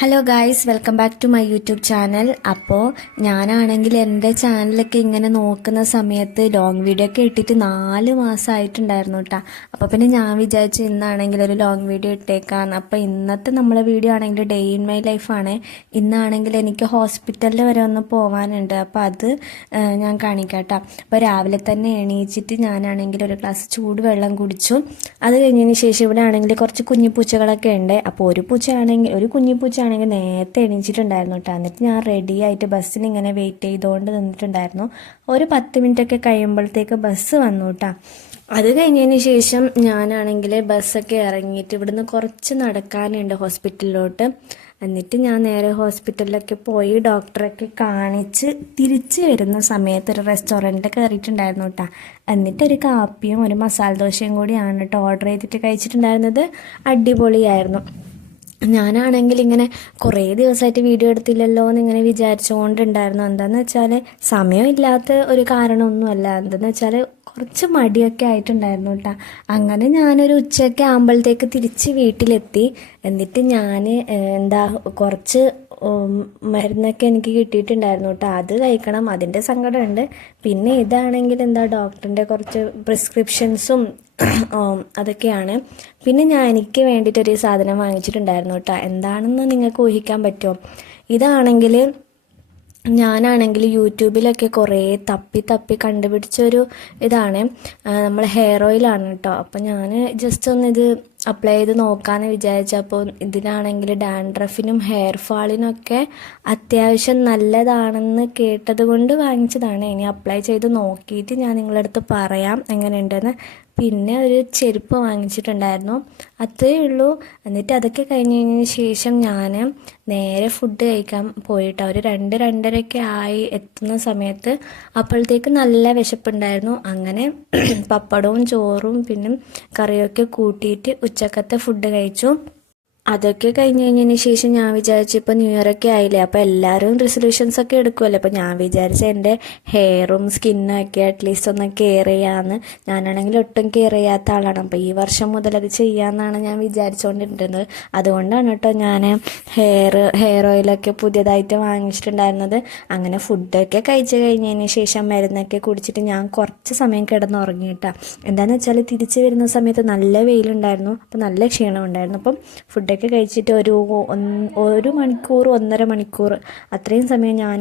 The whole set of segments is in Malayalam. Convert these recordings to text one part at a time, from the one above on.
Hello guys, welcome back to my YouTube channel. അപ്പോൾ ഞാനാണെങ്കിൽ എൻ്റെ ചാനലൊക്കെ ഇങ്ങനെ നോക്കുന്ന സമയത്ത് ലോങ് വീഡിയോ ഒക്കെ ഇട്ടിട്ട് 4 മാസമായിട്ടുണ്ടായിരുന്നു കേട്ടോ. അപ്പോൾ പിന്നെ ഞാൻ വിചാരിച്ചു ഇന്നാണെങ്കിൽ ഒരു ലോങ് വീഡിയോ ഇട്ടേക്കാന്ന്. അപ്പോൾ ഇന്നത്തെ നമ്മളെ വീഡിയോ ആണെങ്കിൽ ഡേ ഇൻ മൈ ലൈഫാണ്. ഇന്നാണെങ്കിൽ എനിക്ക് ഹോസ്പിറ്റലിൽ വരെ ഒന്ന് പോകാനുണ്ട്. അപ്പോൾ അത് ഞാൻ കാണിക്കാം കേട്ടോ. അപ്പോൾ രാവിലെ തന്നെ എണീച്ചിട്ട് ഞാനാണെങ്കിൽ ഒരു ഗ്ലാസ് ചൂടുവെള്ളം കുടിച്ചു. അത് കഴിഞ്ഞതിന് ശേഷം ഇവിടെ ആണെങ്കിൽ കുറച്ച് കുഞ്ഞിപ്പൂച്ചകളൊക്കെ ഉണ്ട്. അപ്പോൾ ഒരു കുഞ്ഞിപ്പൂച്ച ആണെങ്കിൽ നേരത്തെ എണീച്ചിട്ടുണ്ടായിരുന്നു കേട്ടോ. എന്നിട്ട് ഞാൻ റെഡി ആയിട്ട് ബസ്സിന് ഇങ്ങനെ വെയിറ്റ് ചെയ്തുകൊണ്ട് നിന്നിട്ടുണ്ടായിരുന്നു. ഒരു 10 മിനിറ്റൊക്കെ കഴിയുമ്പോഴത്തേക്ക് ബസ് വന്നു കേട്ടോ. അത് കഴിഞ്ഞതിന് ശേഷം ഞാനാണെങ്കിൽ ബസ്സൊക്കെ ഇറങ്ങിയിട്ട് ഇവിടുന്ന് കുറച്ച് നടക്കാനുണ്ട് ഹോസ്പിറ്റലിലോട്ട്. എന്നിട്ട് ഞാൻ നേരെ ഹോസ്പിറ്റലിലൊക്കെ പോയി ഡോക്ടറൊക്കെ കാണിച്ച് തിരിച്ച് വരുന്ന സമയത്ത് ഒരു റെസ്റ്റോറൻറ്റ് കയറിയിട്ടുണ്ടായിരുന്നു കേട്ടോ. എന്നിട്ട് ഒരു കാപ്പിയും ഒരു മസാല ദോശയും കൂടിയാണ് കേട്ടോ ഓർഡർ ചെയ്തിട്ട് കഴിച്ചിട്ടുണ്ടായിരുന്നത്. അടിപൊളിയായിരുന്നു. ഞാനാണെങ്കിൽ ഇങ്ങനെ കുറേ ദിവസമായിട്ട് വീഡിയോ എടുത്തില്ലല്ലോ എന്നിങ്ങനെ വിചാരിച്ചുകൊണ്ടുണ്ടായിരുന്നു. എന്താണെന്ന് വെച്ചാൽ സമയമില്ലാത്ത ഒരു കാരണമൊന്നുമല്ല. എന്താണെന്ന് വെച്ചാൽ കുറച്ച് മടിയൊക്കെ ആയിട്ടുണ്ടായിരുന്നു കേട്ടോ. അങ്ങനെ ഞാനൊരു ഉച്ചയൊക്കെ ആകുമ്പോഴത്തേക്ക് തിരിച്ച് വീട്ടിലെത്തി. എന്നിട്ട് ഞാൻ കുറച്ച് മരുന്നൊക്കെ എനിക്ക് കിട്ടിയിട്ടുണ്ടായിരുന്നു കേട്ടോ. അത് കഴിക്കണം, അതിൻ്റെ സങ്കടമുണ്ട്. പിന്നെ ഇതാണെങ്കിൽ ഡോക്ടറിൻ്റെ കുറച്ച് പ്രിസ്ക്രിപ്ഷൻസും അതൊക്കെയാണ്. പിന്നെ എനിക്ക് വേണ്ടിയിട്ടൊരു സാധനം വാങ്ങിച്ചിട്ടുണ്ടായിരുന്നു കേട്ടോ. എന്താണെന്ന് നിങ്ങൾക്ക് ഊഹിക്കാൻ പറ്റുമോ? ഇതാണെങ്കിൽ ഞാനാണെങ്കിൽ യൂട്യൂബിലൊക്കെ കുറേ തപ്പി കണ്ടുപിടിച്ചൊരു ഇതാണ്. നമ്മൾ ഹെയർ ഓയിലാണ് കേട്ടോ. അപ്പോൾ ഞാൻ ജസ്റ്റ് ഒന്ന് ഇത് അപ്ലൈ ചെയ്ത് നോക്കാമെന്ന് വിചാരിച്ചപ്പോൾ ഇതിനാണെങ്കിൽ ഡാൻഡ്രഫിനും ഹെയർ ഫാളിനൊക്കെ അത്യാവശ്യം നല്ലതാണെന്ന് കേട്ടത് കൊണ്ട് വാങ്ങിച്ചതാണ്. ഇനി അപ്ലൈ ചെയ്ത് നോക്കിയിട്ട് ഞാൻ നിങ്ങളുടെ അടുത്ത് പറയാം എങ്ങനെയുണ്ടെന്ന്. പിന്നെ ഒരു ചെരുപ്പ് വാങ്ങിച്ചിട്ടുണ്ടായിരുന്നു, അത്രയേ ഉള്ളൂ. എന്നിട്ട് അതൊക്കെ കഴിഞ്ഞതിന് ശേഷം ഞാൻ നേരെ ഫുഡ് കഴിക്കാൻ പോയിട്ട് ഒരു 2-2:30 ആയി എത്തുന്ന സമയത്ത് അപ്പോഴത്തേക്ക് നല്ല വിശപ്പുണ്ടായിരുന്നു. അങ്ങനെ പപ്പടവും ചോറും പിന്നെ കറിയൊക്കെ കൂട്ടിയിട്ട് ഉച്ചക്കത്തെ ഫുഡ് കഴിച്ചു. അതൊക്കെ കഴിഞ്ഞതിന് ശേഷം ഞാൻ വിചാരിച്ചു ഇപ്പോൾ ന്യൂ ഇയർ ഒക്കെ ആയില്ലേ, അപ്പോൾ എല്ലാവരും റെസൊല്യൂഷൻസ് ഒക്കെ എടുക്കുമല്ലോ. അപ്പോൾ ഞാൻ വിചാരിച്ച എൻ്റെ ഹെയറും സ്കിന്നും ഒക്കെ അറ്റ്ലീസ്റ്റ് ഒന്ന് കെയർ ചെയ്യാമെന്ന്. ഞാനാണെങ്കിൽ ഒട്ടും കെയർ ചെയ്യാത്ത ആളാണ്. അപ്പോൾ ഈ വർഷം മുതൽ അത് ചെയ്യാമെന്നാണ് ഞാൻ വിചാരിച്ചുകൊണ്ടിരുന്നത്. അതുകൊണ്ടാണ് കേട്ടോ ഞാൻ ഹെയർ ഓയിലൊക്കെ പുതിയതായിട്ട് വാങ്ങിച്ചിട്ടുണ്ടായിരുന്നത്. അങ്ങനെ ഫുഡൊക്കെ കഴിച്ച് കഴിഞ്ഞതിന് ശേഷം മരുന്നൊക്കെ കുടിച്ചിട്ട് ഞാൻ കുറച്ച് സമയം കിടന്നുറങ്ങിയിട്ടാണ്. എന്താണെന്ന് വെച്ചാൽ തിരിച്ച് വരുന്ന സമയത്ത് നല്ല വെയിലുണ്ടായിരുന്നു, അപ്പോൾ നല്ല ക്ഷീണമുണ്ടായിരുന്നു. അപ്പം ഫുഡൊക്കെ കഴിച്ചിട്ട് ഒരു 1 മണിക്കൂർ 1.5 മണിക്കൂർ അത്രയും സമയം ഞാൻ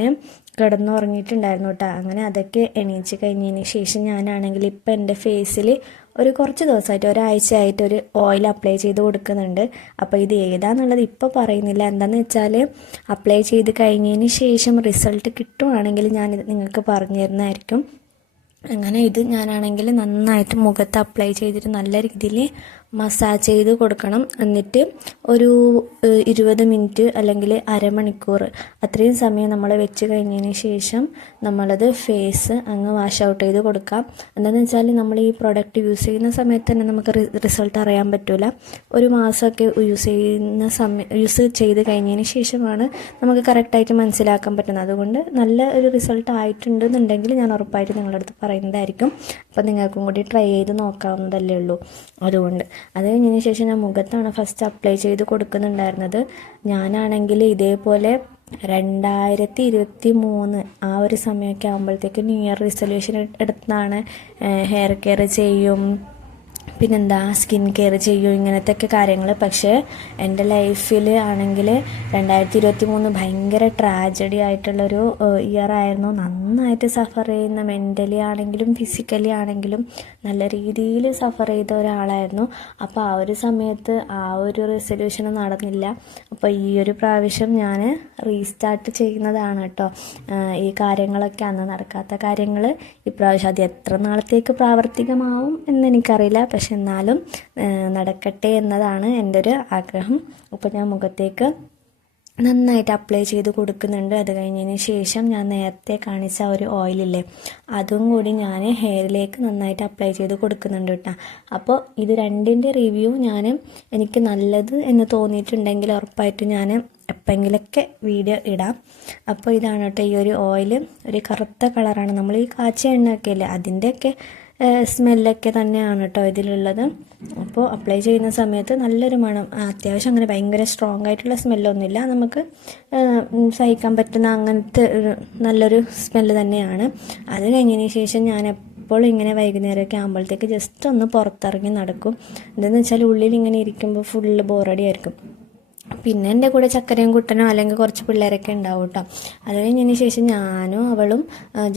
കിടന്നുറങ്ങിയിട്ടുണ്ടായിരുന്നു കേട്ടോ. അങ്ങനെ അതൊക്കെ എണീച്ച് കഴിഞ്ഞതിന് ശേഷം ഞാനാണെങ്കിൽ ഇപ്പം എൻ്റെ ഫേസിൽ ഒരു കുറച്ച് ദിവസമായിട്ട് ഒരാഴ്ചയായിട്ട് ഒരു ഓയിൽ അപ്ലൈ ചെയ്ത് കൊടുക്കുന്നുണ്ട്. അപ്പോൾ ഇത് ഏതാണെന്നുള്ളത് ഇപ്പോൾ പറയുന്നില്ല. എന്താണെന്ന് വെച്ചാൽ അപ്ലൈ ചെയ്ത് കഴിഞ്ഞതിന് ശേഷം റിസൾട്ട് കിട്ടുവാണെങ്കിൽ ഞാനിത് നിങ്ങൾക്ക് പറഞ്ഞു തരുന്നതായിരിക്കും. അങ്ങനെ ഇത് ഞാനാണെങ്കിൽ നന്നായിട്ട് മുഖത്ത് അപ്ലൈ ചെയ്തിട്ട് നല്ല രീതിയിൽ മസാജ് ചെയ്ത് കൊടുക്കണം. എന്നിട്ട് ഒരു 20 മിനിറ്റ് അല്ലെങ്കിൽ അരമണിക്കൂർ അത്രയും സമയം നമ്മൾ വെച്ച് കഴിഞ്ഞതിന് ശേഷം നമ്മളത് ഫേസ് അങ്ങ് വാഷ് ഔട്ട് ചെയ്ത് കൊടുക്കാം. എന്താണെന്ന് വെച്ചാൽ നമ്മൾ ഈ പ്രോഡക്റ്റ് യൂസ് ചെയ്യുന്ന സമയത്ത് തന്നെ നമുക്ക് റിസൾട്ട് അറിയാൻ പറ്റില്ല. ഒരു മാസമൊക്കെ യൂസ് ചെയ്ത് കഴിഞ്ഞതിന് ശേഷമാണ് നമുക്ക് കറക്റ്റായിട്ട് മനസ്സിലാക്കാൻ പറ്റുന്നത്. അതുകൊണ്ട് നല്ല ഒരു റിസൾട്ട് ആയിട്ടുണ്ടെന്നുണ്ടെങ്കിൽ ഞാൻ ഉറപ്പായിട്ട് നിങ്ങളുടെ അടുത്ത് പറയുന്നതായിരിക്കും. അപ്പോൾ നിങ്ങൾക്കും കൂടി ട്രൈ ചെയ്ത് നോക്കാവുന്നതല്ലേ ഉള്ളൂ. അതുകൊണ്ട് അത് കഴിഞ്ഞതിന് ശേഷം ഞാൻ മുഖത്താണ് ഫസ്റ്റ് അപ്ലൈ ചെയ്ത് കൊടുക്കുന്നുണ്ടായിരുന്നത്. ഞാനാണെങ്കിൽ ഇതേപോലെ 2023 ആ ഒരു സമയമൊക്കെ ആകുമ്പോഴത്തേക്ക് ന്യൂ ഇയർ റെസൊല്യൂഷൻ എടുത്താണ് ഹെയർ കെയർ ചെയ്യും, സ്കിൻ കെയർ ചെയ്യും, ഇങ്ങനത്തെ ഒക്കെ കാര്യങ്ങൾ. പക്ഷേ എൻ്റെ ലൈഫിൽ ആണെങ്കിൽ 2023 ഭയങ്കര ട്രാജഡി ആയിട്ടുള്ളൊരു ഇയർ ആയിരുന്നു. നന്നായിട്ട് സഫർ ചെയ്യുന്ന, മെൻ്റലി ആണെങ്കിലും ഫിസിക്കലി ആണെങ്കിലും നല്ല രീതിയിൽ സഫർ ചെയ്ത ഒരാളായിരുന്നു. അപ്പോൾ ആ ഒരു സമയത്ത് ആ ഒരു റെസൊല്യൂഷൻ നടന്നില്ല. അപ്പോൾ ഈ ഒരു പ്രാവശ്യം ഞാൻ റീസ്റ്റാർട്ട് ചെയ്യുന്നതാണ് കേട്ടോ. ഈ കാര്യങ്ങളൊക്കെ അന്ന് നടക്കാത്ത കാര്യങ്ങൾ ഇപ്രാവശ്യം അത് എത്ര നാളത്തേക്ക് പ്രാവർത്തികമാവും എന്നെനിക്കറിയില്ല. പക്ഷെ എന്നാലും നടക്കട്ടെ എന്നതാണ് എൻ്റെ ഒരു ആഗ്രഹം. അപ്പോൾ ഞാൻ മുഖത്തേക്ക് നന്നായിട്ട് അപ്ലൈ ചെയ്ത് കൊടുക്കുന്നുണ്ട്. അത് കഴിഞ്ഞതിന് ശേഷം ഞാൻ നേരത്തെ കാണിച്ച ഒരു ഓയിലില്ലേ, അതും കൂടി ഞാൻ ഹെയറിലേക്ക് നന്നായിട്ട് അപ്ലൈ ചെയ്ത് കൊടുക്കുന്നുണ്ട് കേട്ടോ. അപ്പോൾ ഇത് രണ്ടിൻ്റെ റിവ്യൂ എനിക്ക് നല്ലത് എന്ന് തോന്നിയിട്ടുണ്ടെങ്കിൽ ഉറപ്പായിട്ടും ഞാൻ എപ്പോഴെങ്കിലൊക്കെ വീഡിയോ ഇടാം. അപ്പോൾ ഇതാണ് കേട്ടോ ഈ ഒരു ഓയിൽ. ഒരു കറുത്ത കളറാണ്. നമ്മൾ ഈ കാച്ചിയ എണ്ണയൊക്കെ ഇല്ലേ അതിൻ്റെയൊക്കെ സ്മെല്ലൊക്കെ തന്നെയാണ് കേട്ടോ ഇതിലുള്ളത്. അപ്പോൾ അപ്ലൈ ചെയ്യുന്ന സമയത്ത് നല്ലൊരു മണം, അത്യാവശ്യം അങ്ങനെ ഭയങ്കര സ്ട്രോങ് ആയിട്ടുള്ള സ്മെല്ലൊന്നുമില്ല, നമുക്ക് സഹിക്കാൻ പറ്റുന്ന അങ്ങനത്തെ ഒരു നല്ലൊരു സ്മെല്ല് തന്നെയാണ്. അത് കഴിഞ്ഞതിന് ശേഷം ഞാൻ എപ്പോഴും ഇങ്ങനെ വൈകുന്നേരമൊക്കെ ആകുമ്പോഴത്തേക്ക് ജസ്റ്റ് ഒന്ന് പുറത്തിറങ്ങി നടക്കും. എന്താണെന്ന് വെച്ചാൽ ഉള്ളിൽ ഇങ്ങനെ ഇരിക്കുമ്പോൾ ഫുള്ള് ബോറടി ആയിരിക്കും. പിന്നെ എൻ്റെ കൂടെ ചക്കരയും കുട്ടനോ അല്ലെങ്കിൽ കുറച്ച് പിള്ളേരൊക്കെ ഉണ്ടാവും കേട്ടോ. അത് കഴിഞ്ഞതിന് ശേഷം ഞാനും അവളും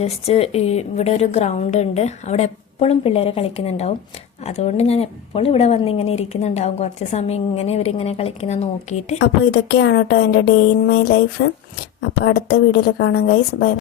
ജസ്റ്റ് ഇവിടെ ഒരു ഗ്രൗണ്ട് ഉണ്ട്, അവിടെ എപ്പോഴും പിള്ളേർ കളിക്കുന്നുണ്ടാവും. അതുകൊണ്ട് ഞാൻ എപ്പോഴും ഇവിടെ വന്ന് ഇങ്ങനെ ഇരിക്കുന്നുണ്ടാവും, കുറച്ച് സമയം ഇങ്ങനെ ഇവരിങ്ങനെ കളിക്കുന്ന നോക്കിയിട്ട്. അപ്പോൾ ഇതൊക്കെയാണ് കേട്ടോ എൻ്റെ ഡേ ഇൻ മൈ ലൈഫ്. അപ്പോൾ അടുത്ത വീഡിയോയിൽ കാണാം ഗൈസ്, ബൈ.